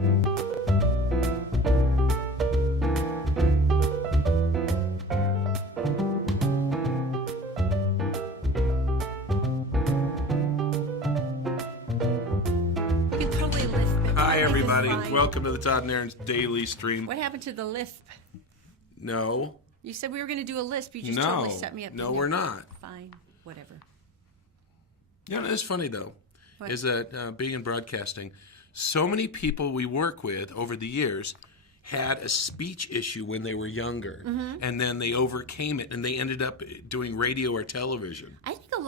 Hi, everybody. Welcome to the Todd and Erin's Daily Stream. What happened to the lisp? No. You said we were going to do a lisp. You just totally set me up. No, we're not. Fine. Whatever. You know, it's funny, though, is that being in broadcasting, so many people we work with over the years had a speech issue when they were younger, and then they overcame it, and they ended up doing radio or television. I think a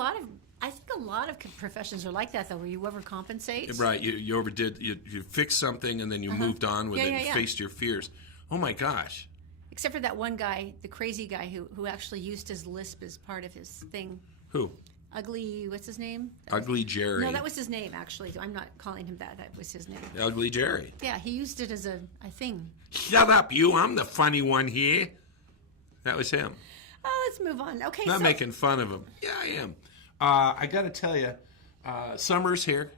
lot of professions are like that, though, where you overcompensate. Right. You overdid. You fixed something, and then you moved on with it and faced your fears. Oh, my gosh. Except for that one guy, the crazy guy who actually used his lisp as part of his thing. Who? Ugly, what's his name? Ugly Jerry. No, that was his name, actually. I'm not calling him that. That was his name. Ugly Jerry. Yeah, he used it as a thing. Shut up, you. I'm the funny one here. That was him. Oh, let's move on. Okay, Not making fun of him. Yeah, I am. I got to tell you, summer's here.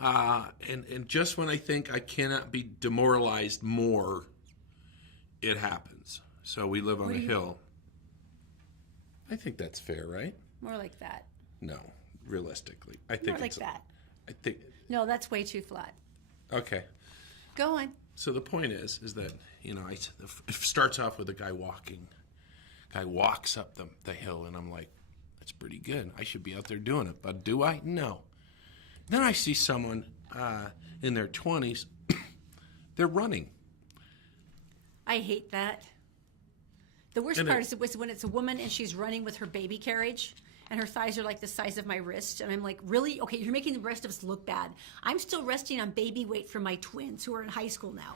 And just when I think I cannot be demoralized more, it happens. So we live on a hill. I think that's fair, right? More like that. No, realistically. I think More like that. I think. No, that's way too flat. Okay. Go on. So the point is that, you know, it starts off with a guy walking. Guy walks up the hill, and I'm like, that's pretty good. I should be out there doing it. But do I? No. Then I see someone in their 20s. They're running. I hate that. The worst part is when it's a woman and she's running with her baby carriage and her thighs are like the size of my wrist. And I'm like, really? Okay, you're making the rest of us look bad. I'm still resting on baby weight from my twins who are in high school now.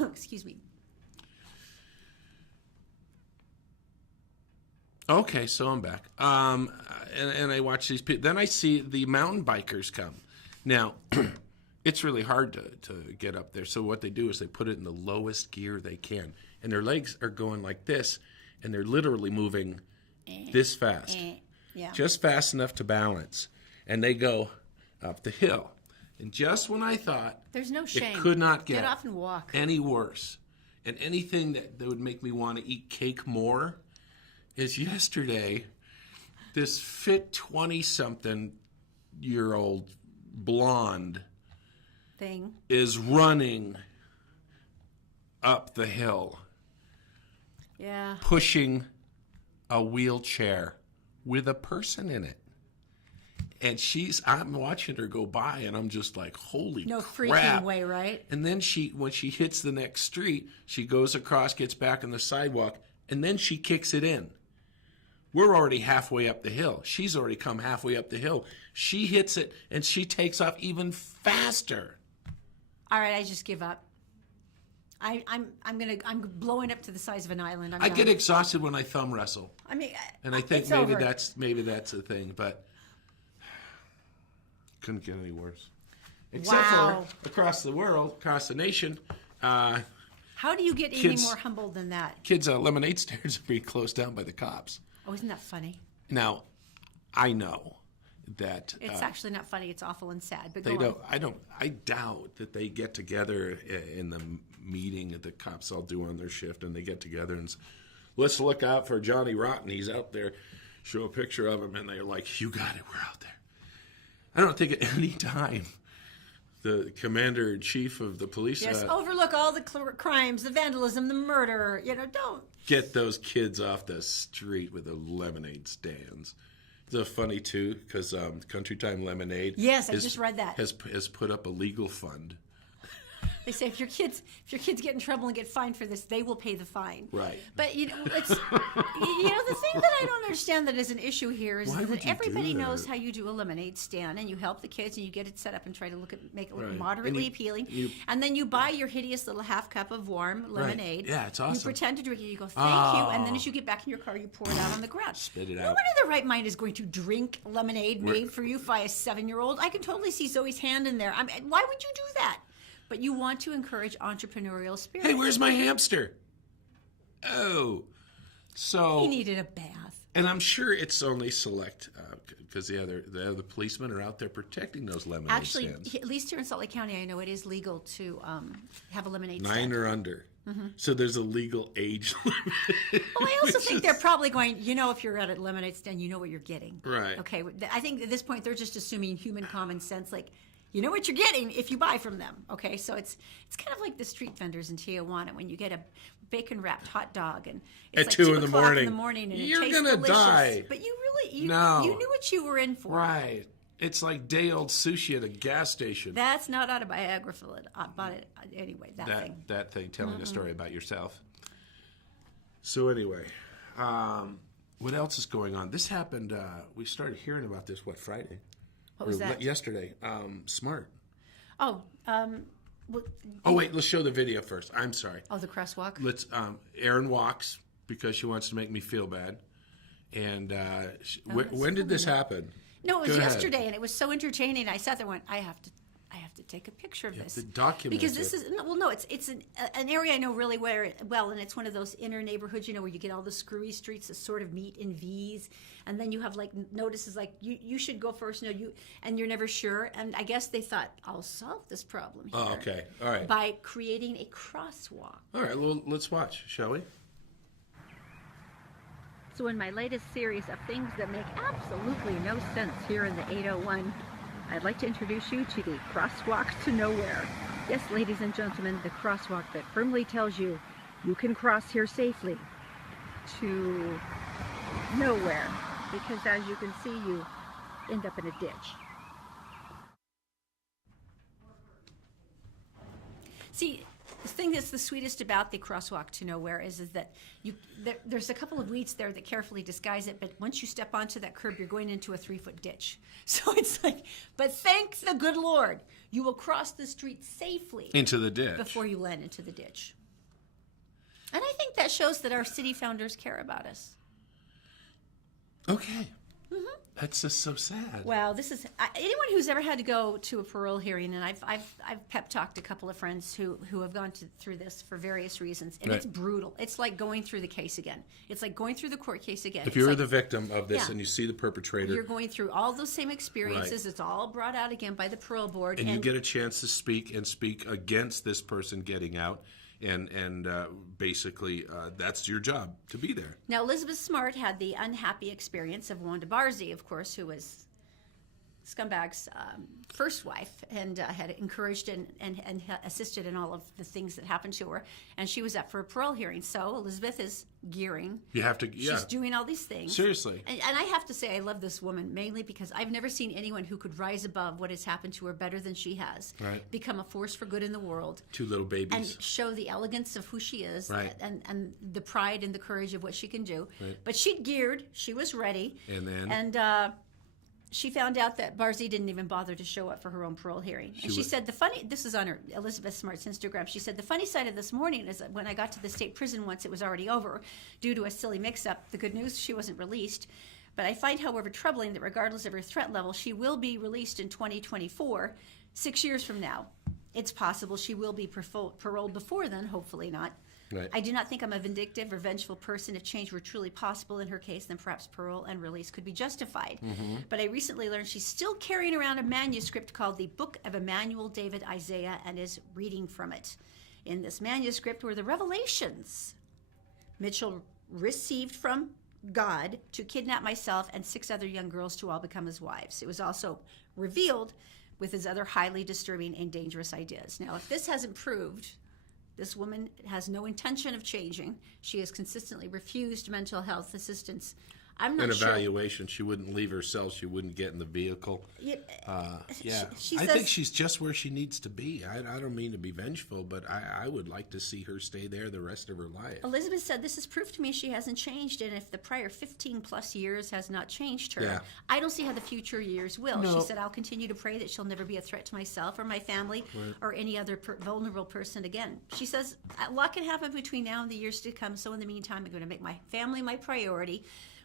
Excuse me. Okay, so I'm back. And I watch these people. Then I see the mountain bikers come. Now, it's really hard to get up there. So what they do is they put it in the lowest gear they can. And their legs are going like this, and they're literally moving this fast. Yeah. Just fast enough to balance. And they go up the hill. And just when I thought there's no shame. It could not get off and walk. Any worse, and anything that would make me want to eat cake more, is yesterday this fit 20-something-year-old blonde thing is running up the hill. Yeah. Pushing a wheelchair with a person in it. And I'm watching her go by, and I'm just like, holy crap. No freaking way, right? And then when she hits the next street, she goes across, gets back on the sidewalk, and then she kicks it in. We're already halfway up the hill. She's already come halfway up the hill. She hits it, and she takes off even faster. All right, I just give up. I'm blowing up to the size of an island. I get exhausted when I thumb wrestle. I mean, and I think maybe that's the thing, but couldn't get any worse. Except for across the world, across the nation. How do you get any more humble than that? Kids' lemonade stands are being closed down by the cops. Oh, isn't that funny? Now, I know that it's actually not funny. It's awful and sad. But they don't. I doubt that they get together in the meeting that the cops all do on their shift, and they get together and let's look out for Johnny Rotten. He's out there. Show a picture of him, and they're like, "You got it. We're out there." I don't think at any time the commander-in-chief of the police overlook all the crimes, the vandalism, the murder. Don't get those kids off the street with the lemonade stands. It's funny too because Country Time Lemonade. Yes, I just read that has put up a legal fund. They say if your kids get in trouble and get fined for this, they will pay the fine. Right. But it's the thing that I don't understand that is an issue here is that everybody knows how you do a lemonade stand, and you help the kids and you get it set up and try to make it look moderately appealing, and then you buy your hideous little half cup of warm lemonade. Right. Yeah, it's awesome. You pretend to drink it. You go thank you, and then as you get back in your car, you pour it out on the ground. Spit it out. Nobody in their right mind is going to drink lemonade made for you by a 7-year-old. I can totally see Zoe's hand in there. Why would you do that? But you want to encourage entrepreneurial spirit. Hey, where's my hamster? Oh, so he needed a bath. And I'm sure it's only select because the other policemen are out there protecting those lemonade Actually, stands. at least here in Salt Lake County, I know it is legal to have a lemonade 9 stand. or under. So there's a legal age limit. Well, I also think they're probably going, if you're at a lemonade stand, you know what you're getting. Right. Okay. I think at this point, they're just assuming human common sense, like, you know what you're getting if you buy from them. Okay. So it's kind of like the street vendors in Tijuana when you get a bacon wrapped hot dog and it's At like 2 2 in the o'clock morning. in the morning and You're it tastes gonna delicious. die. But you No. you knew what you were in for. Right. It's like day-old sushi at a gas station. That's not autobiographical. Anyway, thing. That thing, telling a story about yourself. So anyway, what else is going on? This happened, we started hearing about this, Friday? What was that? Yesterday. Smart. Oh, Oh, wait, let's show the video first. I'm sorry. oh, the crosswalk. Let's. Erin walks because she wants to make me feel bad. And when did this happen? No, it was Go ahead. yesterday, and it was so entertaining. I sat there and went, I have to take a picture of this. to document because this it. is it's an area I know really well, and it's one of those inner neighborhoods, where you get all the screwy streets that sort of meet in V's, and then you have like notices like you should go first, and you're never sure. And I guess they thought, I'll solve this problem here. Oh, okay. All right. By creating a crosswalk. All right, well, let's watch, shall we? So in my latest series of things that make absolutely no sense here in the 801, I'd like to introduce you to the crosswalk to nowhere. Yes, ladies and gentlemen, the crosswalk that firmly tells you you can cross here safely to nowhere. Because as you can see, you end up in a ditch. See, the thing that's the sweetest about the crosswalk to nowhere is that there's a couple of weeds there that carefully disguise it, but once you step onto that curb, you're going into a 3-foot ditch. So it's like, but thank the good Lord, you will cross the street safely Into the ditch. before you land into the ditch. And I think that shows that our city founders care about us. Okay. That's just so sad. Well, this is anyone who's ever had to go to a parole hearing, and I've pep talked a couple of friends who have gone through this for various reasons, and Right. it's brutal. It's like going through the case again. It's like going through the court case again. If you're like, the victim of this Yeah. and you see the perpetrator you're going through all those same experiences. Right. It's all brought out again by the parole board, and you get a chance to speak against this person getting out, and basically that's your job to be there. Now, Elizabeth Smart had the unhappy experience of Wanda Barzee, of course, who was Scumbag's first wife and had encouraged and assisted in all of the things that happened to her. And she was up for a parole hearing. So Elizabeth is gearing. You have to, yeah. She's doing all these things. Seriously. And I have to say, I love this woman mainly because I've never seen anyone who could rise above what has happened to her better than she has. Right. Become a force for good in the world. 2 little babies. And show the elegance of who she is. Right. And the pride and the courage of what she can do. Right. But she'd geared. She was ready. And then? And she found out that Barzee didn't even bother to show up for her own parole hearing. And she said, this is on her Elizabeth Smart's Instagram. She said, the funny side of this morning is that when I got to the state prison once it was already over due to a silly mix-up. The good news, she wasn't released. But I find, however, troubling that regardless of her threat level, she will be released in 2024, 6 years from now. It's possible she will be paroled before then, hopefully not. Right. I do not think I'm a vindictive or vengeful person. If change were truly possible in her case, then perhaps parole and release could be justified. But I recently learned she's still carrying around a manuscript called the Book of Emmanuel David Isaiah and is reading from it. In this manuscript were the revelations Mitchell received from God to kidnap myself and 6 other young girls to all become his wives. It was also revealed with his other highly disturbing and dangerous ideas. Now, if this hasn't proved this woman has no intention of changing. She has consistently refused mental health assistance. I'm not sure. An evaluation. She wouldn't leave herself. She wouldn't get in the vehicle. Yeah. She I says, think she's just where she needs to be. I don't mean to be vengeful, but I would like to see her stay there the rest of her life. Elizabeth said, this is proof to me she hasn't changed, and if the prior 15 plus years has not changed her, Yeah. I don't see how the future years will. No. She said, I'll continue to pray that she'll never be a threat to myself or my family or any other vulnerable person again. She says, a lot can happen between now and the years to come, so in the meantime, I'm going to make my family my priority,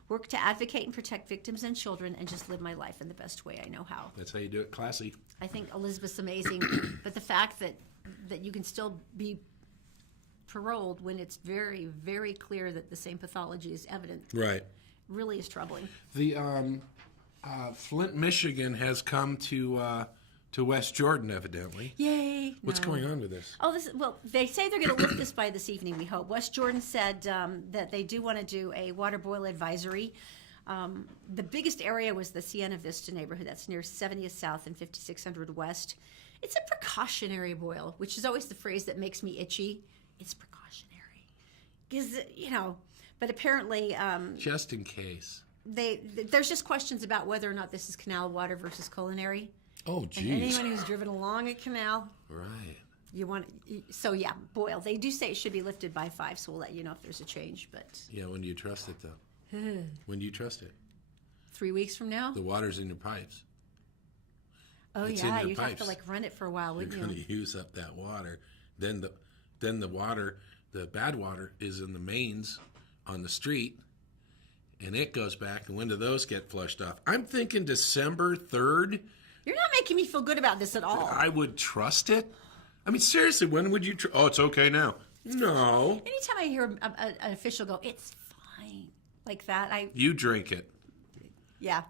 work to advocate and protect victims and children, and just live my life in the best way I know how. That's how you do it. Classy. I think Elizabeth's amazing, but the fact that you can still be paroled when it's very, very clear that the same pathology is evident Right. really is troubling. The Flint, Michigan has come to West Jordan, evidently. Yay! What's going on with this? Oh, they say they're going to lift this by this evening, we hope. West Jordan said that they do want to do a water boil advisory. The biggest area was the Siena Vista neighborhood. That's near 70th South and 5600 West. It's a precautionary boil, which is always the phrase that makes me itchy. It's precautionary. Because, but apparently... just in case. There's just questions about whether or not this is canal water versus culinary. Oh, geez. And anyone who's driven along a canal... Right. Boil. They do say it should be lifted by 5, so we'll let you know if there's a change. But yeah, when do you trust it, though? When do you trust it? 3 weeks from now? The water's in your pipes. Oh, It's yeah, in your you'd pipes. have to run it for a while, wouldn't You're going to use up that water. Then the water, the bad water, is in the mains on the street, and it goes back. And when do those get flushed off? I'm thinking December 3rd. You're not making me feel good about this at all. I would trust it. I mean, seriously, when would you? Oh, it's okay now. No. Anytime I hear an official go, it's fine, like that, You drink it. yeah.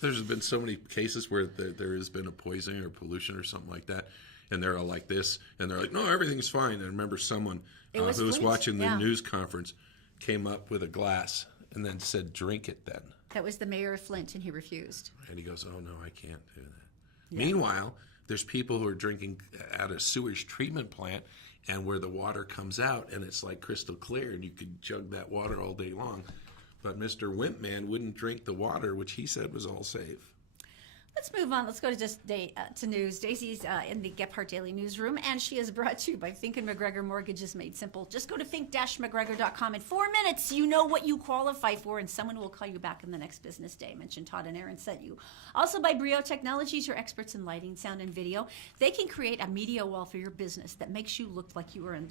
There's been so many cases where there has been a poisoning or pollution or something like that, and they're all like this, and they're like, no, everything's fine. And I remember someone who was Flint, watching the yeah. news conference came up with a glass and then said, drink it then. That was the mayor of Flint, and he refused. And he goes, oh, no, I can't do that. Yeah. Meanwhile, there's people who are drinking at a sewage treatment plant, and where the water comes out, and it's like crystal clear, and you could chug that water all day long. But Mr. Wimpman wouldn't drink the water, which he said was all safe. Let's move on. Let's go to news. Daisy's in the Gephardt Daily Newsroom, and she is brought to you by Fink & McGregor Mortgages Made Simple. Just go to fink-mcgregor.com. In 4 minutes, you know what you qualify for, and someone will call you back in the next business day. Mention Todd and Erin sent you. Also by Brio Technologies, your experts in lighting, sound, and video. They can create a media wall for your business that makes you look like you are in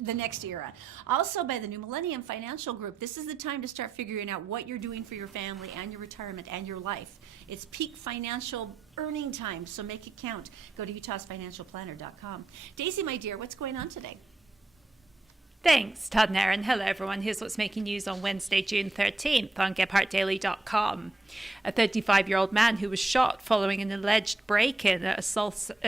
the next era. Also by the New Millennium Financial Group. This is the time to start figuring out what you're doing for your family and your retirement and your life. It's peak financial earning time, so make it count. Go to utahsfinancialplanner.com. Daisy, my dear, what's going on today? Thanks, Todd and Erin. Hello, everyone. Here's what's making news on Wednesday, June 13th on GephardtDaily.com. A 35-year-old man who was shot following an alleged break-in at a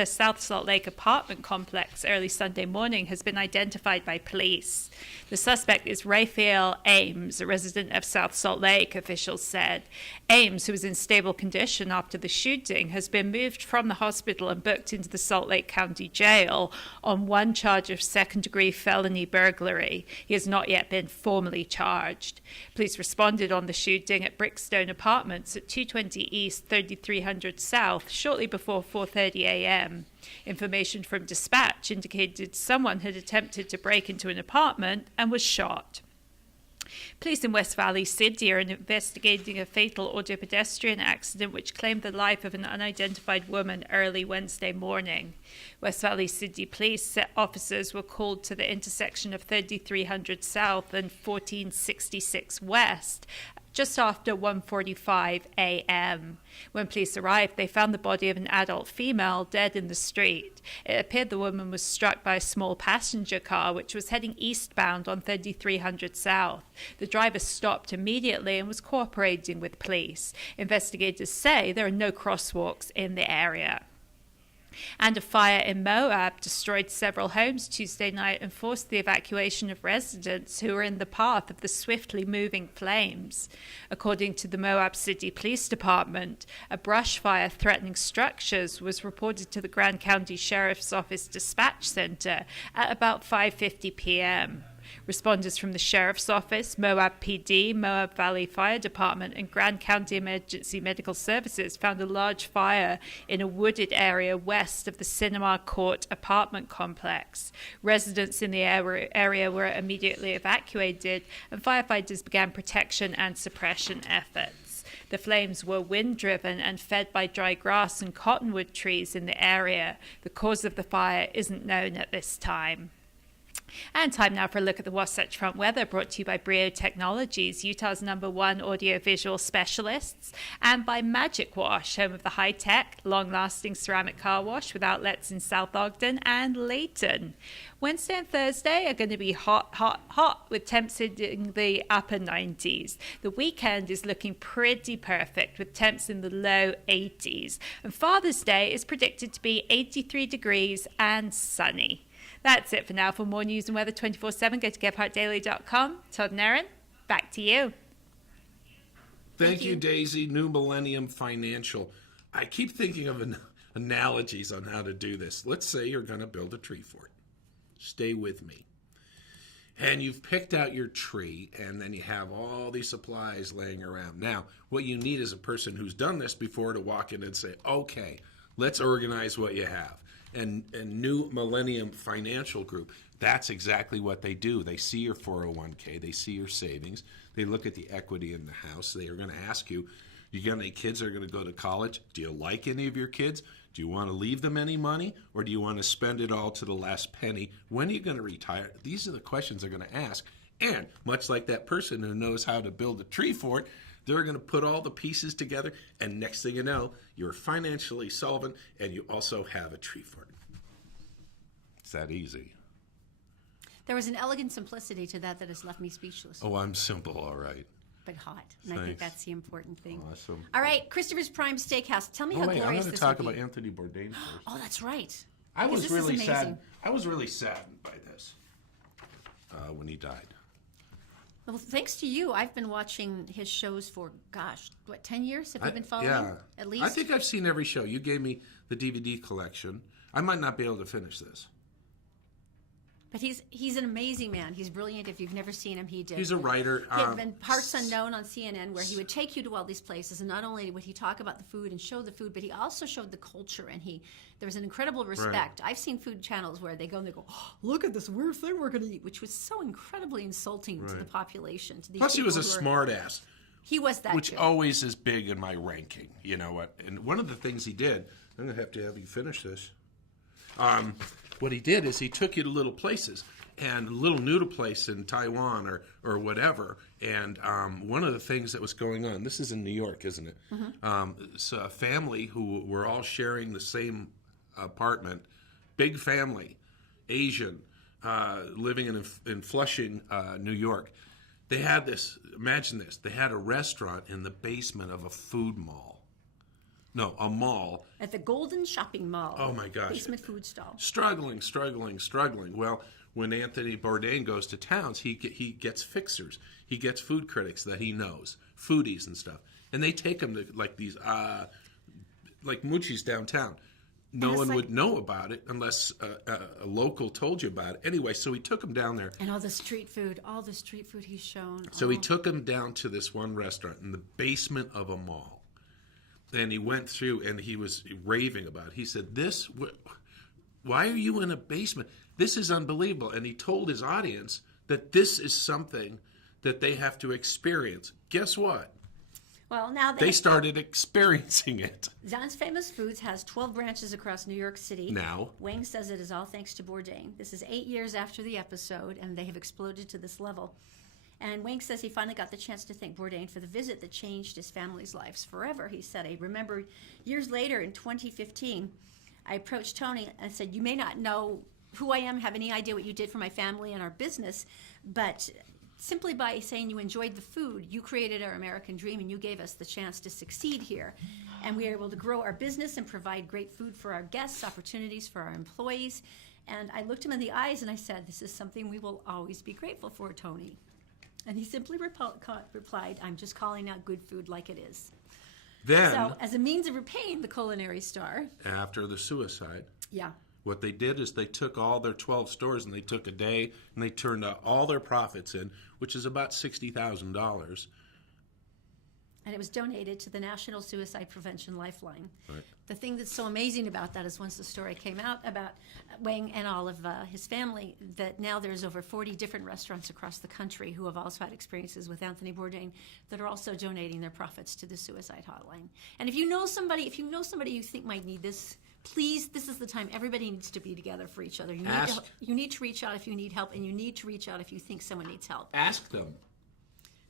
South Salt Lake apartment complex early Sunday morning has been identified by police. The suspect is Raphael Ames, a resident of South Salt Lake, officials said. Ames, who was in stable condition after the shooting, has been moved from the hospital and booked into the Salt Lake County Jail on one charge of second-degree felony burglary. He has not yet been formally charged. Police responded on the shooting at Brickstone Apartments at 220 East, 3300 South, shortly before 4:30 a.m. Information from dispatch indicated someone had attempted to break into an apartment and was shot. Police in West Valley City are investigating a fatal auto-pedestrian accident which claimed the life of an unidentified woman early Wednesday morning. West Valley City Police officers were called to the intersection of 3300 South and 1466 West just after 1:45 a.m. When police arrived, they found the body of an adult female dead in the street. It appeared the woman was struck by a small passenger car which was heading eastbound on 3300 South. The driver stopped immediately and was cooperating with police. Investigators say there are no crosswalks in the area. And a fire in Moab destroyed several homes Tuesday night and forced the evacuation of residents who were in the path of the swiftly moving flames. According to the Moab City Police Department, a brush fire threatening structures was reported to the Grand County Sheriff's Office Dispatch Center at about 5:50 p.m. Responders from the Sheriff's Office, Moab PD, Moab Valley Fire Department, and Grand County Emergency Medical Services found a large fire in a wooded area west of the Cinema Court apartment complex. Residents in the area were immediately evacuated, and firefighters began protection and suppression efforts. The flames were wind-driven and fed by dry grass and cottonwood trees in the area. The cause of the fire isn't known at this time. And time now for a look at the Wasatch Front weather, brought to you by Brio Technologies, Utah's #1 audiovisual specialists, and by Magic Wash, home of the high-tech, long-lasting ceramic car wash with outlets in South Ogden and Layton. Wednesday and Thursday are going to be hot, hot, hot, with temps hitting the upper 90s. The weekend is looking pretty perfect, with temps in the low 80s. And Father's Day is predicted to be 83 degrees and sunny. That's it for now. For more news and weather 24/7, go to GephartDaily.com. Todd and Erin, back to you. Thank you, Daisy. New Millennium Financial. I keep thinking of analogies on how to do this. Let's say you're going to build a tree fort. Stay with me. And you've picked out your tree, and then you have all these supplies laying around. Now, what you need is a person who's done this before to walk in and say, okay, let's organize what you have. And New Millennium Financial Group, that's exactly what they do. They see your 401k, they see your savings, they look at the equity in the house. They are going to ask you, you got any kids that are going to go to college? Do you like any of your kids? Do you want to leave them any money? Or do you want to spend it all to the last penny? When are you going to retire? These are the questions they're going to ask. And much like that person who knows how to build a tree fort, they're going to put all the pieces together, and next thing you know, you're financially solvent, and you also have a tree fort. It's that easy. There was an elegant simplicity to that has left me speechless. Oh, I'm simple, all right. But hot. And I think that's the important thing. Awesome. All right, Christopher's Prime Steakhouse. Tell me how I'm glorious going to this talk will about be. Anthony Bourdain first. Oh, that's right. I was This is really amazing. sad. I was really saddened by this when he died. Well, thanks to you, I've been watching his shows for, 10 years? Have you been following him? At least? I think I've seen every show. You gave me the DVD collection. I might not be able to finish this. But he's an amazing man. He's brilliant. If you've never seen him, he did. He's a writer. He had been Parts Unknown on CNN, where he would take you to all these places, and not only would he talk about the food and show the food, but he also showed the culture, and there was an incredible respect. I've seen food channels where they go and they go, oh, look at this weird thing we're going to eat, which was so incredibly insulting to the population. To these Plus, he was a people who smart ass. He was that Which too. always is big in my ranking. You know what? And one of the things he did, I'm going to have you finish this. What he did is he took you to little places, and a little noodle place in Taiwan or whatever. And one of the things that was going on, this is in New York, isn't it? Mm-hmm. It's a family who were all sharing the same apartment, big family, Asian, living in Flushing, New York. They had this, imagine this, they had a restaurant in the basement of a food mall. No, a mall. At the Golden Shopping Mall. Oh, my gosh. Basement food stall. Struggling. Well, when Anthony Bourdain goes to towns, he gets fixers. He gets food critics that he knows, foodies and stuff. And they take him to, like, these, like Moochie's downtown. No one would know about it unless a local told you about it. Anyway, so he took him down there. And all the street food he's shown. So he took him down to this one restaurant in the basement of a mall. And he went through, and he was raving about it. He said, why are you in a basement? This is unbelievable. And he told his audience that this is something that they have to experience. Guess what? Well, now they started experiencing it. Zion's Famous Foods has 12 branches across New York City. Now. Wang says it is all thanks to Bourdain. This is 8 years after the episode, and they have exploded to this level. And Wang says he finally got the chance to thank Bourdain for the visit that changed his family's lives forever. He said, I remember years later in 2015, I approached Tony and said, you may not know who I am, have any idea what you did for my family and our business, but simply by saying you enjoyed the food, you created our American dream and you gave us the chance to succeed here. And we were able to grow our business and provide great food for our guests, opportunities for our employees. And I looked him in the eyes and I said, this is something we will always be grateful for, Tony. And he simply replied, I'm just calling out good food like it is. Then, so, as a means of repaying the culinary star. After the suicide. Yeah. What they did is they took all their 12 stores and they took a day and they turned all their profits in, which is about $60,000. And it was donated to the National Suicide Prevention Lifeline. Right. The thing that's so amazing about that is once the story came out about Wang and all of his family, that now there's over 40 different restaurants across the country who have also had experiences with Anthony Bourdain that are also donating their profits to the suicide hotline. And if you know somebody you think might need this, please, this is the time. Everybody needs to be together for each other. Ask. You need to reach out if you need help, and you need to reach out if you think someone needs help. Ask them.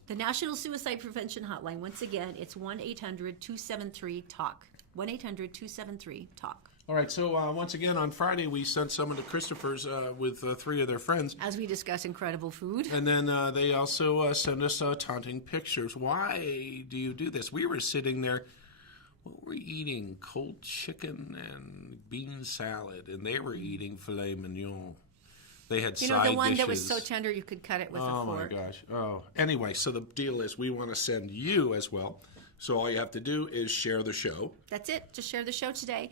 The National Suicide Prevention Hotline, once again, it's 1-800-273-TALK. 1-800-273-TALK. All right, so once again, on Friday, we sent someone to Christopher's with 3 of their friends. As we discuss incredible food. And then they also send us taunting pictures. Why do you do this? We were sitting there, what were we eating? Cold chicken and bean salad. And they were eating filet mignon. They had side dishes. The one that was so tender you could cut it with a fork. Oh, my gosh. Oh. Anyway, so the deal is we want to send you as well. So all you have to do is share the show. That's it. Just share the show today.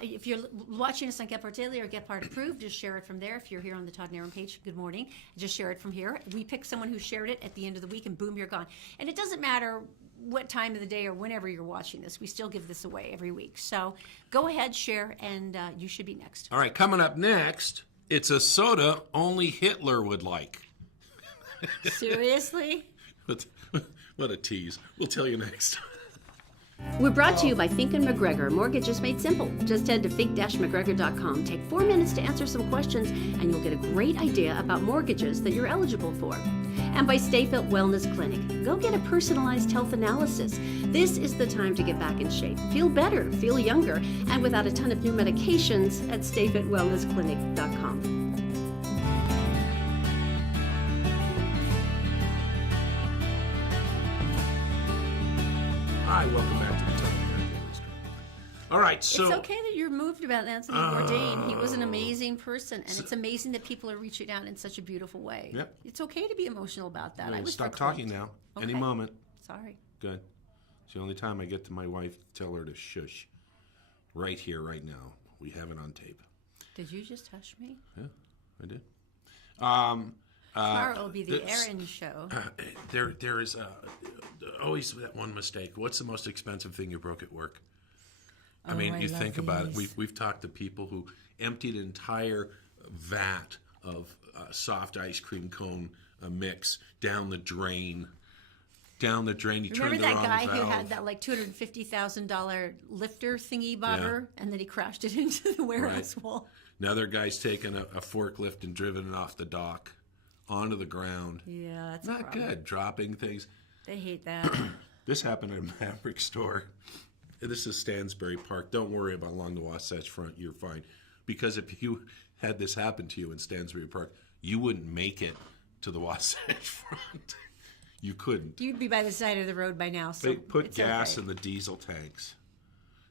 If you're watching us on Get Part Daily or Get Part Approved, just share it from there. If you're here on the Todd and Erin page, good morning. Just share it from here. We pick someone who shared it at the end of the week, and boom, you're gone. And it doesn't matter what time of the day or whenever you're watching this. We still give this away every week. So go ahead, share, and you should be next. All right, coming up next, it's a soda only Hitler would like. Seriously? What a tease. We'll tell you next. We're brought to you by Fink & McGregor. Mortgages made simple. Just head to fink-mcgregor.com. Take 4 minutes to answer some questions, and you'll get a great idea about mortgages that you're eligible for. And by Stay Fit Wellness Clinic. Go get a personalized health analysis. This is the time to get back in shape. Feel better, feel younger, and without a ton of new medications at stayfitwellnessclinic.com. Hi, welcome back to the Todd and Erin Daily Stream. All right, so... It's okay that you're moved about Anthony Bourdain. He was an amazing person, and it's amazing that people are reaching out in such a beautiful way. Yep. It's okay to be emotional about that. I was stop verklempt. talking now. Any Okay. moment. Sorry. Good. It's the only time I get to my wife to tell her to shush. Right here, right now. We have it on tape. Did you just hush me? Yeah, I did. Tomorrow will be the Erin show. There is always that one mistake. What's the most expensive thing you broke at work? I mean, you think about it. We've talked to people who emptied an entire vat of soft ice cream cone mix down the drain. Down the drain. You Remember turned the that wrong guy valve. who had that like $250,000 lifter thingy bobber, and then he crashed it into the warehouse wall? Another guy's taken a forklift and driven it off the dock onto the ground. Yeah, that's Not good. Dropping things. They hate that. This happened at a Maverick store. This is Stansbury Park. Don't worry about along the Wasatch Front. You're fine. Because if you had this happen to you in Stansbury Park, you wouldn't make it to the Wasatch Front. You couldn't. You'd be by the side of the road by now. So They put it's gas okay. in the diesel tanks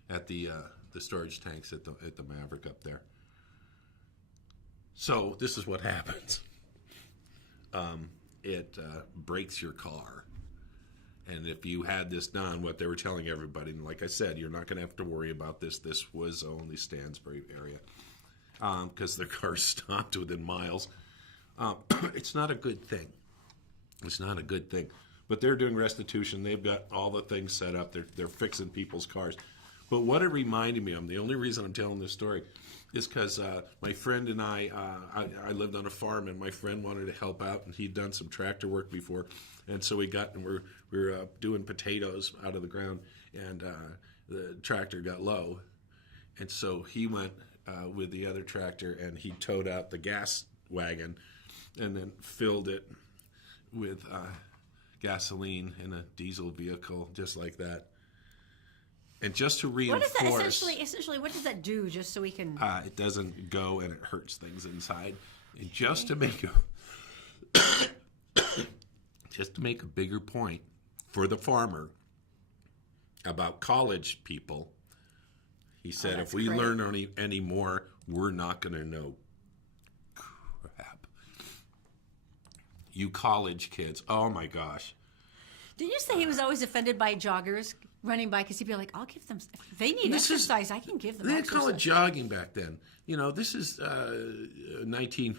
at the storage tanks at the Maverick up there. So this is what happens. It breaks your car. And if you had this done, what they were telling everybody, and like I said, you're not going to have to worry about this. This was only Stansbury area because the car stopped within miles. It's not a good thing. It's not a good thing. But they're doing restitution. They've got all the things set up. They're fixing people's cars. But what it reminded me of, the only reason I'm telling this story, is because my friend and I lived on a farm, and my friend wanted to help out, and he'd done some tractor work before, and so we were doing potatoes out of the ground, and the tractor got low, and so he went with the other tractor, and he towed out the gas wagon, and then filled it with gasoline in a diesel vehicle, just like that. And just to reinforce... What is that essentially, what does that do, just so we can... it doesn't go and it hurts things inside. And just to make a bigger point for the farmer about college people, he said, if we learn any more, we're not going to know crap. You college kids, oh my gosh. Did you say he was always offended by joggers running by? Because he'd be like, I'll give them... If they need exercise, I can give them They exercise. didn't call it jogging back then. You know, this is 19...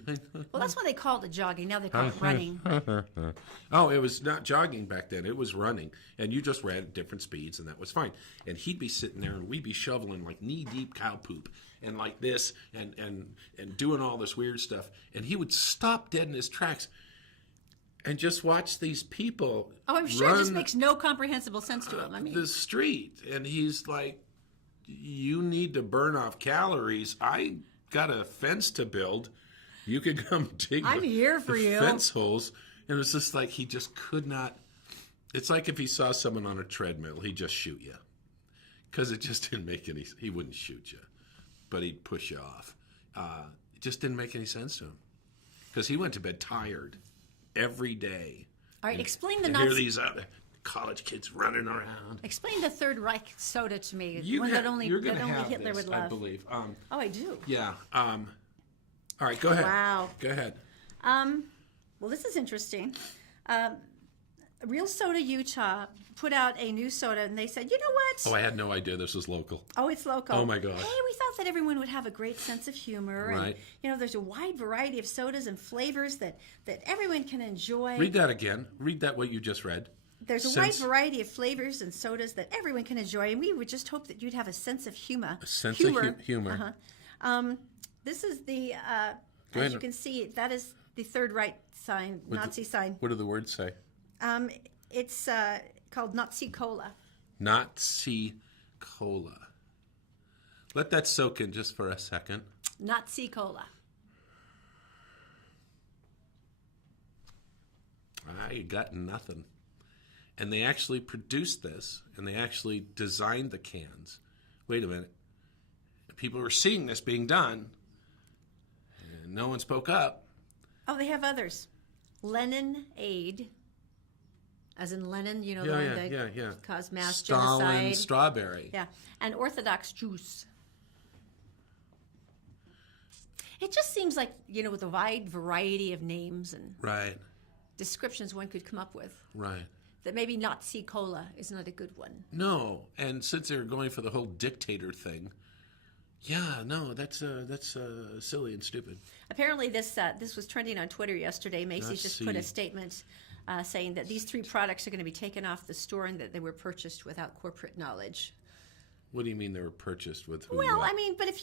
Well, that's why they called it jogging. Now they call it running. Oh, it was not jogging back then. It was running. And you just ran at different speeds, and that was fine. And he'd be sitting there, and we'd be shoveling like knee-deep cow poop and like this and doing all this weird stuff. And he would stop dead in his tracks and just watch these people Oh, I'm sure it just makes no comprehensible sense to him. I mean, the street. And he's like, you need to burn off calories. I got a fence to build. You could come dig I'm here for the you. fence holes. And it was just like he just could not. It's like if he saw someone on a treadmill, he'd just shoot you. Because it just didn't make any. He wouldn't shoot you, but he'd push you off. It just didn't make any sense to him. Because he went to bed tired every day. All right, explain the And here Nazi. these other college kids running around. Explain the Third Reich soda to me. You One have, that only you're going to have Hitler this, would love. I believe. Oh, I do. Yeah. All right, go ahead. Wow. Go ahead. Well, this is interesting. Real Soda Utah put out a new soda, and they said, you know what? Oh, I had no idea this was local. Oh, it's local. Oh, my gosh. Hey, we thought that everyone would have a great sense of humor. Right. And, there's a wide variety of sodas and flavors that everyone can enjoy. Read that again. Read that what you just read. There's a wide variety of flavors and sodas that everyone can enjoy, and we would just hope that you'd have a sense of humor. A sense of humor. Uh-huh. This is the, as ahead. you can see, that is the Third Reich sign, Nazi sign. What do the words say? It's called Nazi Cola. Nazi Cola. Let that soak in just for a second. Nazi Cola. I got nothing. And they actually produced this, and they actually designed the cans. Wait a minute. People were seeing this being done, and no one spoke up. Oh, they have others. Lenin Aid, as in Lenin, the one that caused mass Stalin genocide. Strawberry. Yeah, and Orthodox Juice. It just seems like, with a wide variety of names and Right, descriptions one could come up with, right. that maybe Nazi Cola is not a good one. No, and since they're going for the whole dictator thing, yeah, no, that's silly and stupid. Apparently, this was trending on Twitter yesterday. Macy's just put a statement saying that these 3 products are going to be taken off the store and that they were purchased without corporate knowledge. What do you mean they were purchased with who? Well, I mean, but if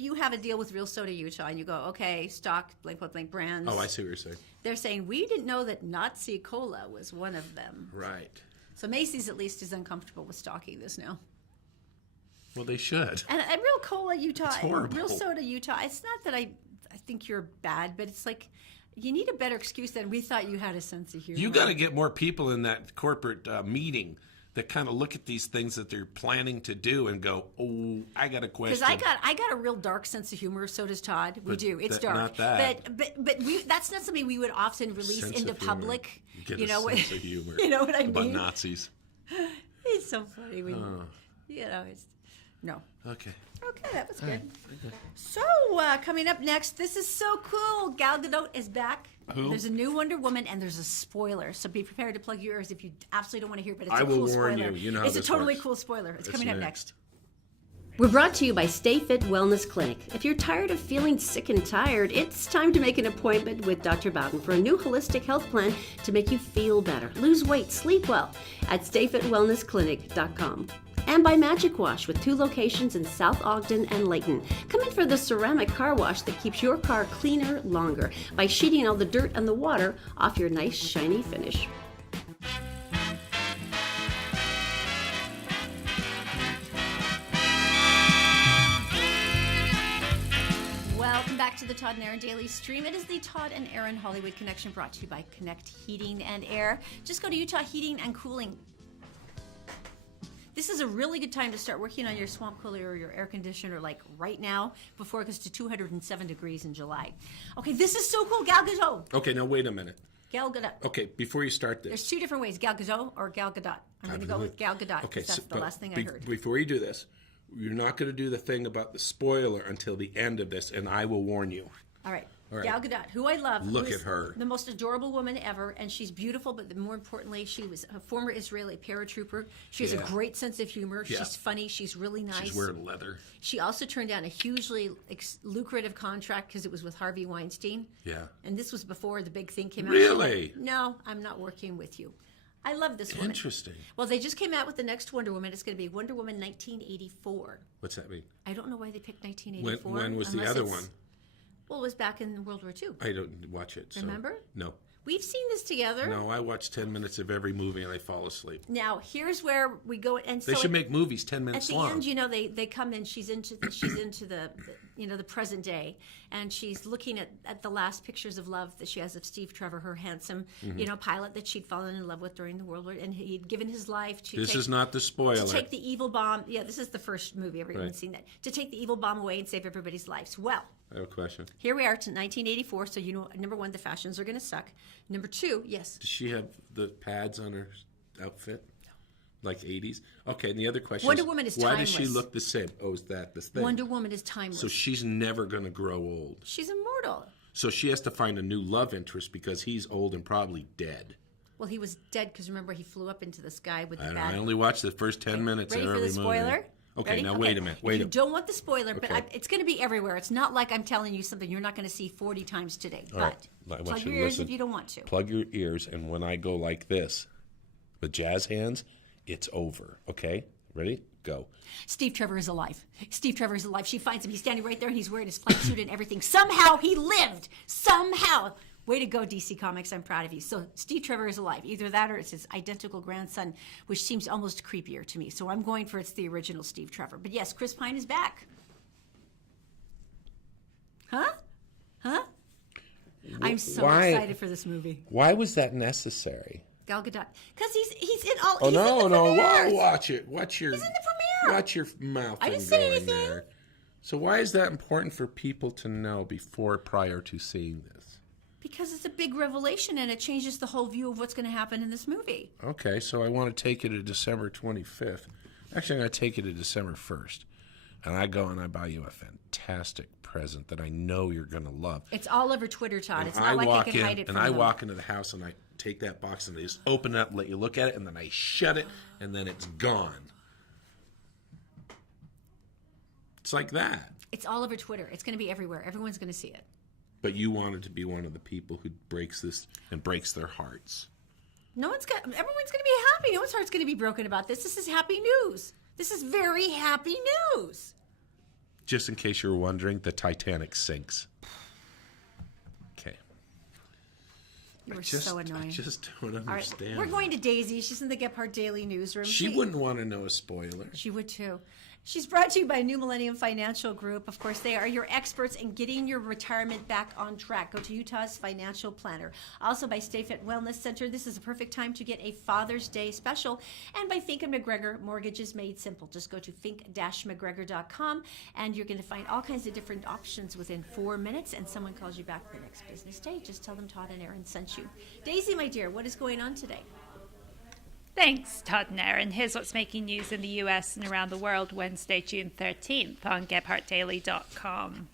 you have a deal with Real Soda Utah and you go, okay, stock blank brands. Oh, I see what you're saying. They're saying we didn't know that Nazi Cola was one of them. Right. So Macy's at least is uncomfortable with stocking this now. Well, they should. And Real Cola Utah, It's horrible. Real Soda Utah. It's not that I think you're bad, but it's like you need a better excuse than we thought you had a sense of humor. You got to get more people in that corporate meeting that kind of look at these things that they're planning to do and go, "Oh, I got a question." Because I got a real dark sense of humor. So does Todd. We do. It's dark. Not that. But that's not something we would often release Sense into of humor. public. Get You a know sense of humor. You know what I mean? About Nazis. It's so funny when it's no. Okay. Okay, that was good. So, coming up next, this is so cool. Gal Gadot is back. Who? There's a new Wonder Woman, and there's a spoiler. So be prepared to plug your ears if you absolutely don't want to hear it, but it's I a will cool warn spoiler. you. You know how it's a this totally works. cool spoiler. It's It's coming up next. next. We're brought to you by Stay Fit Wellness Clinic. If you're tired of feeling sick and tired, it's time to make an appointment with Dr. Bowden for a new holistic health plan to make you feel better, lose weight, sleep well at stayfitwellnessclinic.com. And by Magic Wash with 2 locations in South Ogden and Layton. Come in for the ceramic car wash that keeps your car cleaner longer by sheeting all the dirt and the water off your nice shiny finish. Welcome back to the Todd and Erin Daily Stream. It is the Todd and Erin Hollywood Connection brought to you by Connect Heating and Air. Just go to Utah Heating and Cooling. This is a really good time to start working on your swamp cooler or your air conditioner, like right now, before it goes to 207 degrees in July. Okay, this is so cool. Gal Gadot. Okay, now wait a minute. Gal Gadot. Okay, before you start this. There's 2 different ways, Gal Gadot or Gal Gadot. I'm going to go with Gal Gadot Okay, because that's the last thing I heard. Before you do this, you're not going to do the thing about the spoiler until the end of this, and I will warn you. All right. All right. Gal Gadot, who I love. Look who is at her. The most adorable woman ever, and she's beautiful, but more importantly, she was a former Israeli paratrooper. She has a Yeah. great sense of humor. Yeah. She's funny. She's really nice. She's wearing leather. She also turned down a hugely lucrative contract because it was with Harvey Weinstein. Yeah. And this was before the big thing came out. Really? She's like, no, I'm not working with you. I love this woman. Interesting. Well, they just came out with the next Wonder Woman. It's going to be Wonder Woman 1984. What's that mean? I don't know why they picked 1984. When was the unless other it's- one? Well, it was back in World War II. I don't watch it. So. Remember? No. We've seen this together. No, I watch 10 minutes of every movie and I fall asleep. Now, here's where we go. And They so should make movies 10 minutes at the long. end, they come in. She's into the present day, and she's looking at the last pictures of love that she has of Steve Trevor, her handsome, pilot that she'd fallen in love with during the World War, and he'd given his life to. This is not the spoiler. To take the evil bomb. Yeah, this is the first movie everyone's seen that. To take the evil bomb away and save everybody's lives. Well, I have a question. here we are to 1984. So number one, the fashions are going to suck. Number two, yes. Does she have the pads on her outfit? Like 80s? Okay, and the other question Wonder Woman is why does timeless. she look the same? Oh, is that this thing? Wonder Woman is timeless. So she's never going to grow old. She's immortal. So she has to find a new love interest because he's old and probably dead. Well, he was dead because remember he flew up into the sky with the I bad. only watched the first 10 minutes Ready of for every the movie. spoiler? Okay, Ready? now wait a minute. You don't want the spoiler, but Okay. it's going to be everywhere. It's not like I'm telling you something you're not going to see 40 times today. All right. But I want plug you to your ears listen. if you don't want to. Plug your ears, and when I go like this, with jazz hands, it's over. Okay? Ready? Go. Steve Trevor is alive. Steve Trevor is alive. She finds him. He's standing right there, and he's wearing his flight suit and everything. Somehow he lived. Somehow. Way to go, DC Comics. I'm proud of you. So Steve Trevor is alive. Either that or it's his identical grandson, which seems almost creepier to me. So I'm going for it's the original Steve Trevor. But yes, Chris Pine is back. Huh? I'm so excited for this movie. Why was that necessary? Gal Gadot. Because he's in all. Oh, he's no, in the no. premieres. Watch it. Watch your, He's in the premiere. watch your mouth I and didn't say going anything. there. So why is that important for people to know prior to seeing this? Because it's a big revelation and it changes the whole view of what's going to happen in this movie. Okay, so I want to take you to December 25th. Actually, I'm going to take you to December 1st. And I go and I buy you a fantastic present that I know you're going to love. It's all over Twitter, Todd. And It's not like I can hide it from I them. walk into the house and I take that box and I just open it up and let you look at it, and then I shut it, and then it's gone. It's like that. It's all over Twitter. It's going to be everywhere. Everyone's going to see it. But you wanted to be one of the people who breaks this and breaks their hearts. Everyone's going to be happy. No one's heart's going to be broken about this. This is happy news. This is very happy news. Just in case you were wondering, the Titanic sinks. Okay. You were so annoying. I just don't All right, understand. we're going to Daisy. She's in the Gephardt Daily newsroom. She wouldn't want to know a spoiler. She would too. She's brought to you by New Millennium Financial Group. Of course, they are your experts in getting your retirement back on track. Go to Utah's Financial Planner. Also by Stay Fit Wellness Center. This is a perfect time to get a Father's Day special. And by Fink & McGregor, mortgages made simple. Just go to fink-mcgregor.com and you're going to find all kinds of different options within 4 minutes. And someone calls you back the next business day. Just tell them Todd and Erin sent you. Daisy, my dear, what is going on today? Thanks, Todd and Erin. Here's what's making news in the US and around the world Wednesday, June 13th on GephartDaily.com.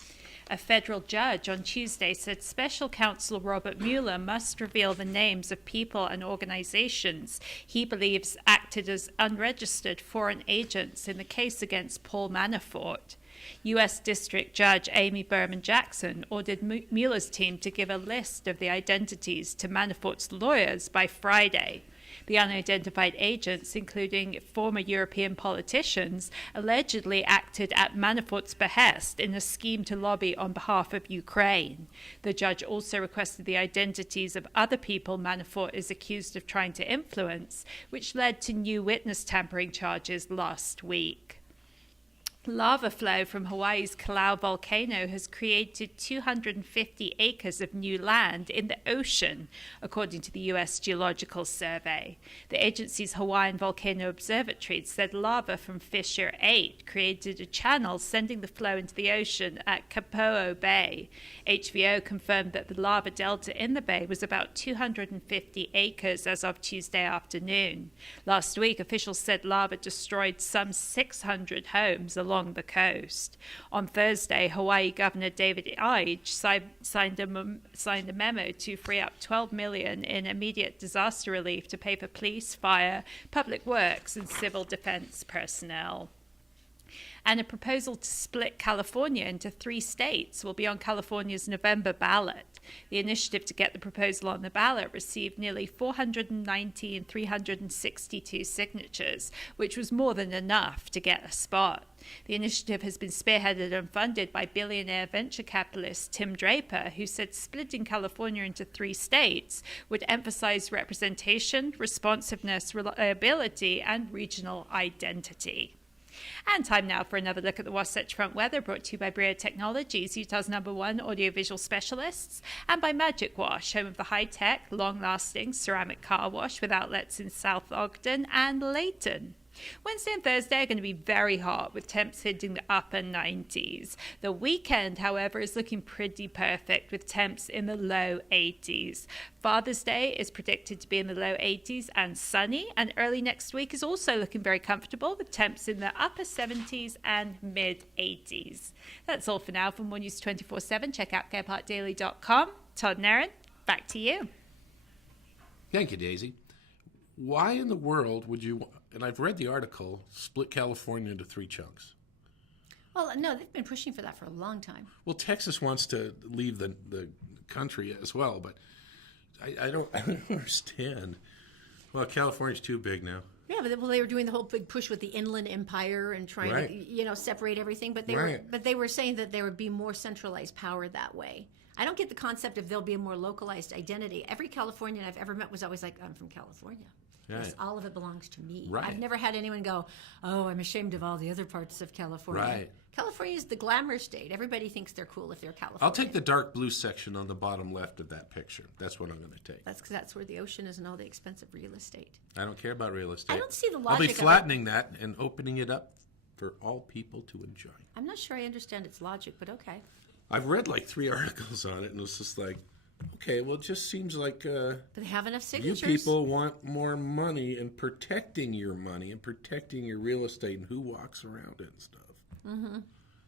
A federal judge on Tuesday said Special Counsel Robert Mueller must reveal the names of people and organizations he believes acted as unregistered foreign agents in the case against Paul Manafort. U.S. District Judge Amy Berman Jackson ordered Mueller's team to give a list of the identities to Manafort's lawyers by Friday. The unidentified agents, including former European politicians, allegedly acted at Manafort's behest in a scheme to lobby on behalf of Ukraine. The judge also requested the identities of other people Manafort is accused of trying to influence, which led to new witness tampering charges last week. Lava flow from Hawaii's Kalaʻau volcano has created 250 acres of new land in the ocean, according to the U.S. Geological Survey. The agency's Hawaiian Volcano Observatory said lava from Fissure 8 created a channel sending the flow into the ocean at Kapoho Bay. HVO confirmed that the lava delta in the bay was about 250 acres as of Tuesday afternoon. Last week, officials said lava destroyed some 600 homes along the coast. On Thursday, Hawaii Governor David Ige signed a memo to free up $12 million in immediate disaster relief to pay for police, fire, public works, and civil defense personnel. And a proposal to split California into 3 states will be on California's November ballot. The initiative to get the proposal on the ballot received nearly 490 and 362 signatures, which was more than enough to get a spot. The initiative has been spearheaded and funded by billionaire venture capitalist Tim Draper, who said splitting California into 3 states would emphasize representation, responsiveness, reliability, and regional identity. And time now for another look at the Wasatch Front weather, brought to you by Brio Technologies, Utah's #1 audiovisual specialists, and by Magic Wash, home of the high-tech, long-lasting ceramic car wash with outlets in South Ogden and Layton. Wednesday and Thursday are going to be very hot, with temps hitting the upper 90s. The weekend, however, is looking pretty perfect, with temps in the low 80s. Father's Day is predicted to be in the low 80s and sunny, and early next week is also looking very comfortable, with temps in the upper 70s and mid 80s. That's all for now. For more news 24/7, check out GephardtDaily.com. Todd and Erin, back to you. Thank you, Daisy. Why in the world would you, and I've read the article, split California into 3 chunks? Well, no, they've been pushing for that for a long time. Well, Texas wants to leave the country as well, but I don't understand. Well, California's too big now. Yeah, but they were doing the whole big push with the Inland Empire and trying Right. to, separate everything. But they were saying that there would be more centralized power that way. I don't get the concept of there'll be a more localized identity. Every Californian I've ever met was always like, I'm from California. Right. All of it belongs to me. Right. I've never had anyone go, oh, I'm ashamed of all the other parts of California. Right. California is the glamour state. Everybody thinks they're cool if they're California. I'll take the dark blue section on the bottom left of that picture. That's what I'm going to take. That's 'cause that's where the ocean is and all the expensive real estate. I don't care about real estate. I don't see the I'll logic be of it. flattening that and opening it up for all people to enjoy. I'm not sure I understand its logic, but okay. I've read like 3 articles on it, and it's just like, okay, well, it just seems like But they have enough you signatures. people want more money and protecting your money and protecting your real estate and who walks around it and stuff. Mm-hmm.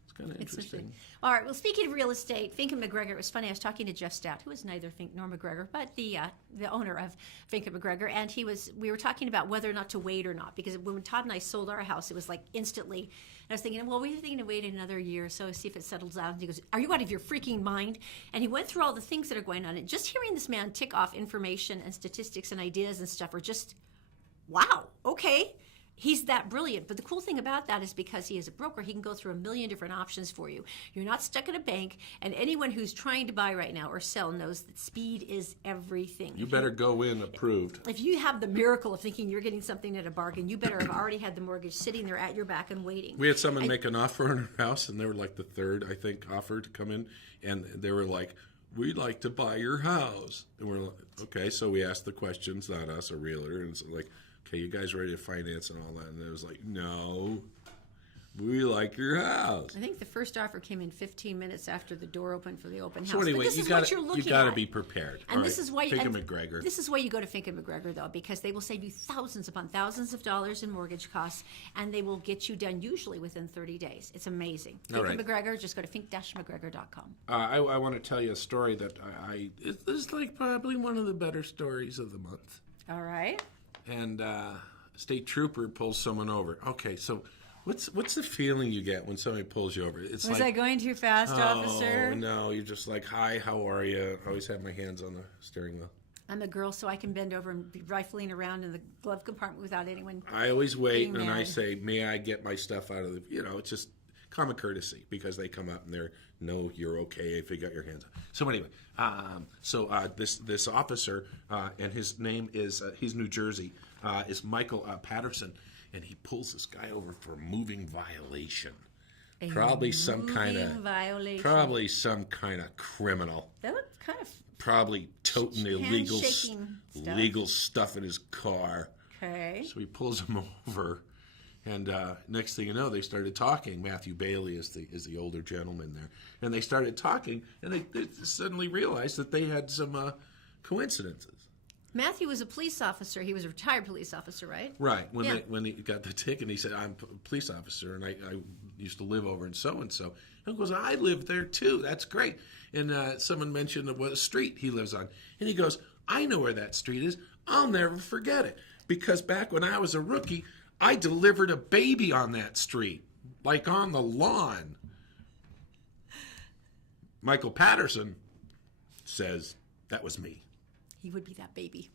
It's kind of interesting. All right. Well, speaking of real estate, Fink and McGregor. It was funny. I was talking to Jeff Stout, who is neither Fink nor McGregor, but the owner of Fink and McGregor, and we were talking about whether or not to wait or not, because when Todd and I sold our house, it was like instantly. And I was thinking, well, we're thinking of waiting another year or so, see if it settles out. And he goes, "Are you out of your freaking mind?" And he went through all the things that are going on, and just hearing this man tick off information and statistics and ideas and stuff are just, wow. Okay. He's that brilliant. But the cool thing about that is because he is a broker, he can go through a million different options for you. You're not stuck in a bank, and anyone who's trying to buy right now or sell knows that speed is everything. You better go in approved. If you have the miracle of thinking you're getting something at a bargain, you better have already had the mortgage sitting there at your back and waiting. We had someone make an offer on our house, and they were like the 3rd, I think, offer to come in, and they were like, "We'd like to buy your house." And we're like, okay, so we asked the questions, not us, a realtor, and it's like, okay, you guys ready to finance and all that? And it was like, no, we like your house. I think the first offer came in 15 minutes after the door opened for the open house. So anyway, but this you is got what you're looking to at. be prepared. And All this right, is why Fink and and McGregor. This is why you go to Fink and McGregor, though, because they will save you thousands upon thousands of dollars in mortgage costs, and they will get you done usually within 30 days. It's amazing. All Fink right. and McGregor, just go to fink-mcgregor.com. I want to tell you a story that this is like probably one of the better stories of the month. All right. And state trooper pulls someone over. Okay, so what's the feeling you get when somebody pulls you over? It's Was like, I going too fast, officer? Oh, no, you're just like, hi, how are you? I always have my hands on the steering wheel. I'm a girl, so I can bend over and be rifling around in the glove compartment without anyone. I always wait Being and I mad. say, may I get my stuff out of the, it's just common courtesy because they come up and they're, no, you're okay if you got your hands up. So anyway, this officer, and his name is, he's New Jersey, is Michael Patterson, and he pulls this guy over for moving violation. Probably some kind of criminal. That looked kind of Probably toting illegal handshaking stuff. legal stuff in his car. okay. So he pulls him over, and next thing you know, they started talking. Matthew Bailey is the older gentleman there, and they started talking, and they suddenly realized that they had some coincidences. Matthew was a police officer. He was a retired police officer, right? Right. Yeah. When he got the ticket, he said, "I'm a police officer, and I used to live over in so and so." And he goes, "I live there too. That's great." And someone mentioned what street he lives on, and he goes, "I know where that street is. I'll never forget it because back when I was a rookie, I delivered a baby on that street, like on the lawn." Michael Patterson says, "That was me." He would be that baby.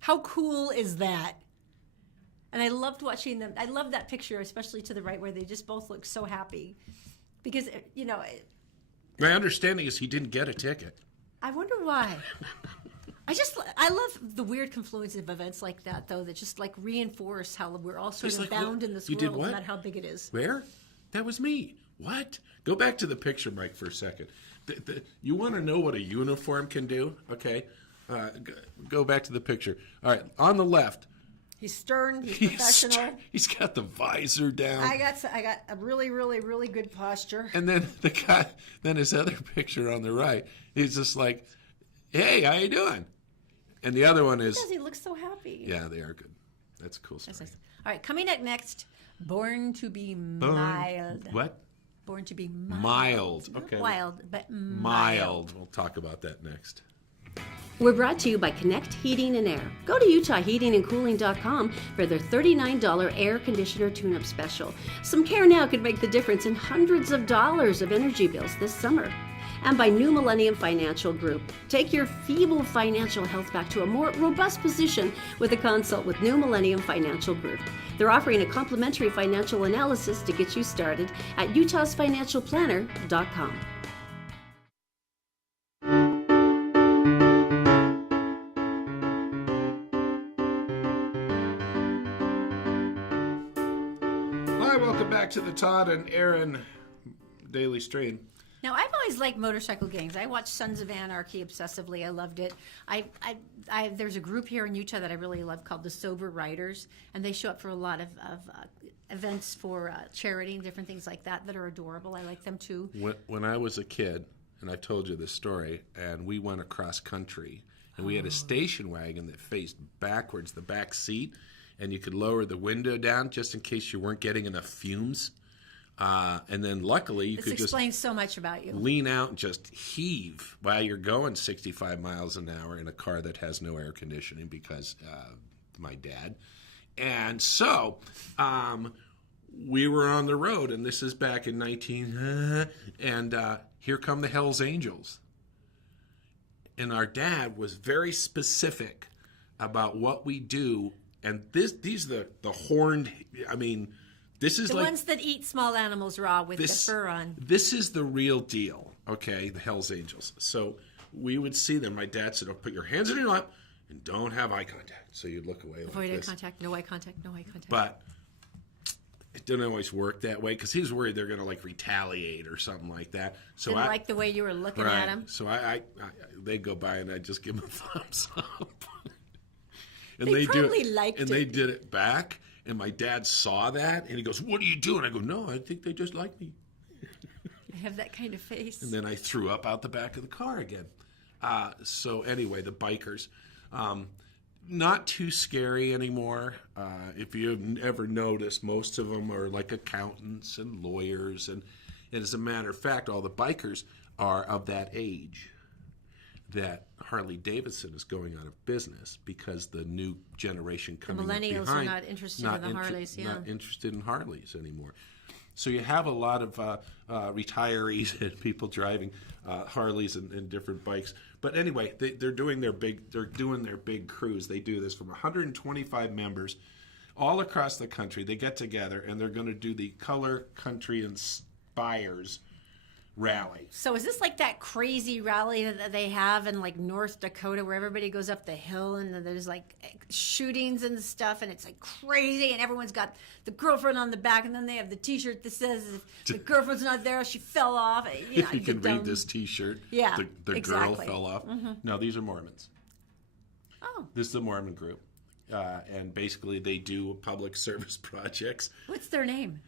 How cool is that? And I loved watching them. I love that picture, especially to the right, where they just both look so happy. Because, My understanding is he didn't get a ticket. I wonder why. I love the weird confluence of events like that, though, that just like reinforce how we're all sort of bound in this you world, did what? no matter how big it is. Where? That was me. What? Go back to the picture, Mike, for a second. You want to know what a uniform can do? Okay. Go back to the picture. All right. On the left. He's stern. He's professional. He's got the visor down. I got a really, really, really good posture. And then then his other picture on the right, he's just like, "Hey, how you doing?" And the other one is, Because he looks so happy. yeah, they are good. That's a cool story. Nice. All right, coming up next, Born to be Mild. What? Born to be mild. Mild. Not Okay. wild, but Mild. We'll talk about that next. We're brought to you by Connect Heating and Air. Go to UtahHeatingandCooling.com for their $39 air conditioner tune-up special. Some care now could make the difference in hundreds of dollars of energy bills this summer. And by New Millennium Financial Group. Take your feeble financial health back to a more robust position with a consult with New Millennium Financial Group. They're offering a complimentary financial analysis to get you started at utahsfinancialplanner.com. Hi, welcome back to the Todd and Erin Daily Stream. Now, I've always liked motorcycle gangs. I watched Sons of Anarchy obsessively. I loved it. There's a group here in Utah that I really love called the Sober Riders, and they show up for a lot of events for charity and different things like that are adorable. I like them too. When I was a kid, and I've told you this story, and we went across country, and we had a station wagon that faced backwards, the back seat, and you could lower the window down just in case you weren't getting enough fumes. And then luckily you could just explains so much about you. Lean out and just heave while you're going 65 miles an hour in a car that has no air conditioning because my dad. And so we were on the road, and this is back in and here come the Hells Angels. And our dad was very specific about what we do. And these are the horned, this is the like ones that eat small animals raw with the fur on. This is the real deal, okay? The Hells Angels. So we would see them. My dad said, "Oh, put your hands in your lap and don't have eye contact." So you'd look away Avoid like eye this. contact, no eye contact, no eye contact. But it didn't always work that way because he was worried they're going to like retaliate or something like that. So Didn't like the way you were looking at him. So they'd go by and I'd just give them a thumbs up. And They do probably it, liked and it. they did it back. And my dad saw that, and he goes, "What are you doing?" I go, "No, I think they just like me." I have that kind of face. And then I threw up out the back of the car again. So anyway, the bikers, not too scary anymore. If you've ever noticed, most of them are like accountants and lawyers. And as a matter of fact, all the bikers are of that age that Harley Davidson is going out of business because the new generation coming up millennials behind are not interested in the Harleys, yeah. not interested in Harleys anymore. So you have a lot of retirees and people driving Harleys and different bikes. But anyway, they're doing their big cruise. They do this from 125 members all across the country. They get together and they're going to do the Color Country Inspires rally. So is this like that crazy rally that they have in like North Dakota where everybody goes up the hill and there's like shootings and stuff and it's like crazy and everyone's got the girlfriend on the back and then they have the t-shirt that says if the girlfriend's not there, she fell off. You can read this t-shirt. Yeah, the exactly. girl fell off. Mm-hmm. No, these are Mormons. Oh. This is the Mormon group. And basically they do public service projects. What's their name?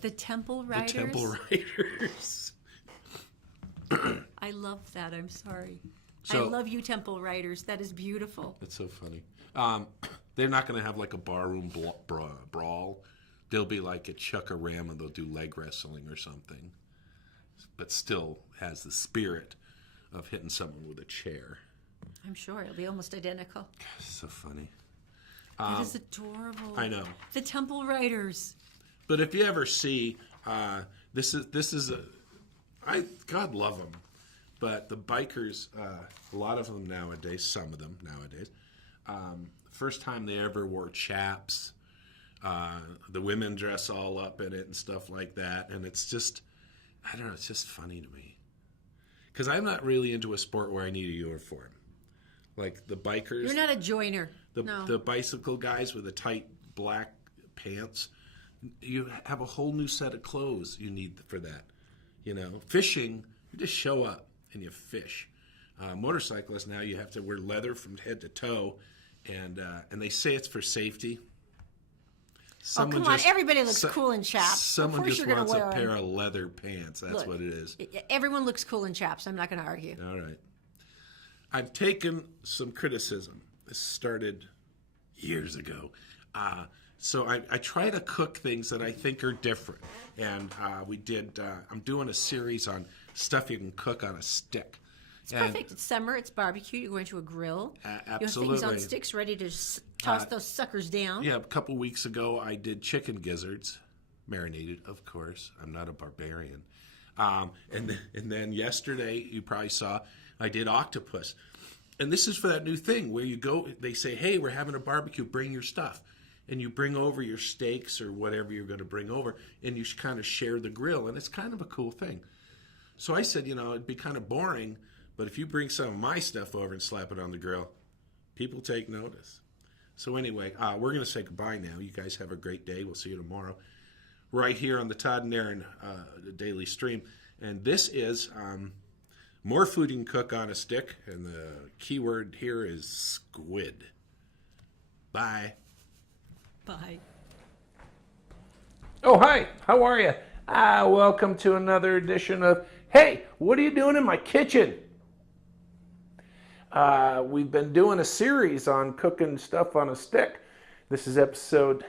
The Temple Riders? The Temple Riders. I love that. I'm sorry. So, I love you, Temple Riders. That is beautiful. That's so funny. They're not going to have like a barroom brawl. They'll be like at Chuck-a-Ram and they'll do leg wrestling or something. But still has the spirit of hitting someone with a chair. I'm sure it'll be almost identical. So funny. That is adorable. I know. The Temple Riders. But if you ever see, God love them, but the bikers, a lot of them nowadays, some of them nowadays, First time they ever wore chaps. The women dress all up in it and stuff like that. And it's just, I don't know, it's just funny to me. Because I'm not really into a sport where I need a uniform. Like the bikers. You're not a joiner. The bicycle guys with the tight black pants. You have a whole new set of clothes you need for that. You know, fishing, you just show up and you fish. Motorcyclists, now you have to wear leather from head to toe. And they say it's for safety. Come on. Everybody looks cool in chaps. Someone just wants a pair of leather pants. That's what it is. Everyone looks cool in chaps. I'm not going to argue. All right. I've taken some criticism. This started years ago. So I try to cook things that I think are different. And I'm doing a series on stuff you can cook on a stick. It's perfect. It's summer. It's barbecue. You're going to a grill. Absolutely. You have things on sticks ready to toss those suckers down. Yeah, a couple weeks ago I did chicken gizzards, marinated, of course. I'm not a barbarian. And then yesterday, you probably saw, I did octopus. And this is for that new thing where you go, they say, hey, we're having a barbecue, bring your stuff. And you bring over your steaks or whatever you're going to bring over, and you kind of share the grill. And it's kind of a cool thing. So I said, it'd be kind of boring, but if you bring some of my stuff over and slap it on the grill, people take notice. So anyway, we're going to say goodbye now. You guys have a great day. We'll see you tomorrow right here on the Todd and Erin daily stream. And this is more food you can cook on a stick. And the key word here is squid. Bye. Bye. Oh, hi. How are you? Welcome to another edition of, Hey, what are you doing in my kitchen? We've been doing a series on cooking stuff on a stick. This is episode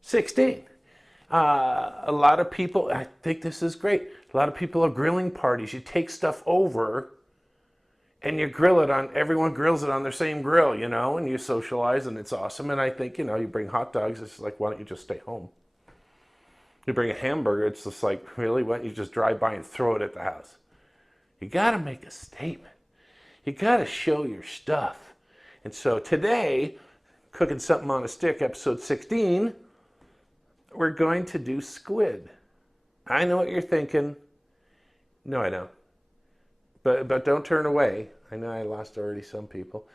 16. A lot of people, I think this is great. A lot of people are grilling parties. You take stuff over and you grill it on, everyone grills it on their same grill, and you socialize and it's awesome. And I think, you bring hot dogs. It's like, why don't you just stay home? You bring a hamburger. It's just like, really? Why don't you just drive by and throw it at the house? You got to make a statement. You got to show your stuff. And so today, Cooking Something on a Stick, episode 16, we're going to do squid. I know what you're thinking. No, I don't. But don't turn away. I know I lost already some people.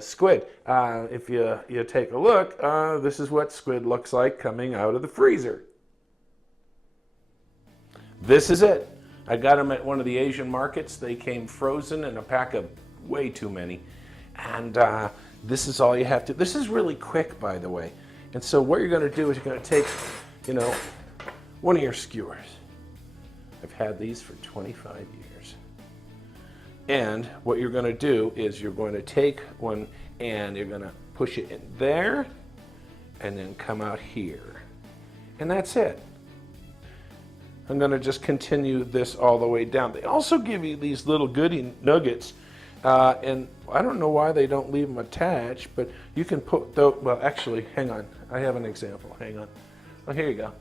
Squid. If you take a look, this is what squid looks like coming out of the freezer. This is it. I got them at one of the Asian markets. They came frozen in a pack of way too many. And this is all you have to. This is really quick, by the way. And so what you're going to do is you're going to take, one of your skewers. I've had these for 25 years. And what you're going to do is you're going to take one and you're going to push it in there and then come out here. And that's it. I'm going to just continue this all the way down. They also give you these little goodie nuggets. And I don't know why they don't leave them attached, but you can put those, well, actually, hang on. I have an example. Hang on. Oh, here you go.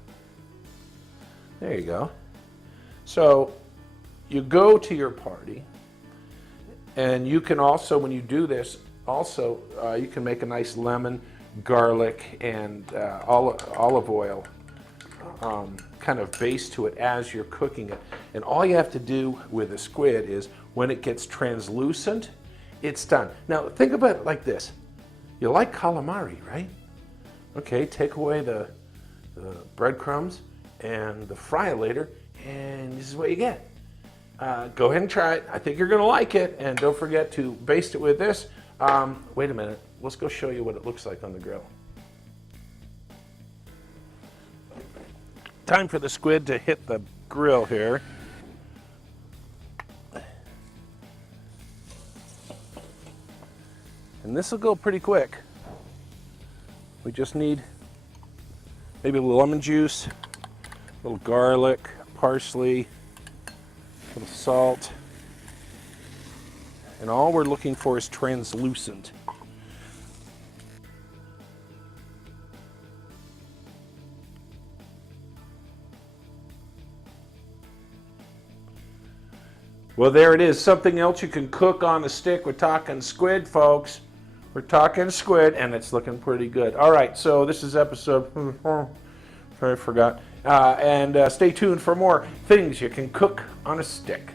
There you go. So you go to your party, and you can also, when you do this, also you can make a nice lemon, garlic, and olive oil kind of base to it as you're cooking it. And all you have to do with the squid is when it gets translucent, it's done. Now think about it like this. You like calamari, right? Okay, take away the breadcrumbs and the fry-later, and this is what you get. Go ahead and try it. I think you're going to like it. And don't forget to baste it with this. Wait a minute. Let's go show you what it looks like on the grill. Time for the squid to hit the grill here. And this will go pretty quick. We just need maybe a little lemon juice, a little garlic, parsley, a little salt. And all we're looking for is translucent. Well, there it is. Something else you can cook on a stick. We're talking squid, folks. We're talking squid, and it's looking pretty good. All right, so this is episode... I forgot. And stay tuned for more things you can cook on a stick.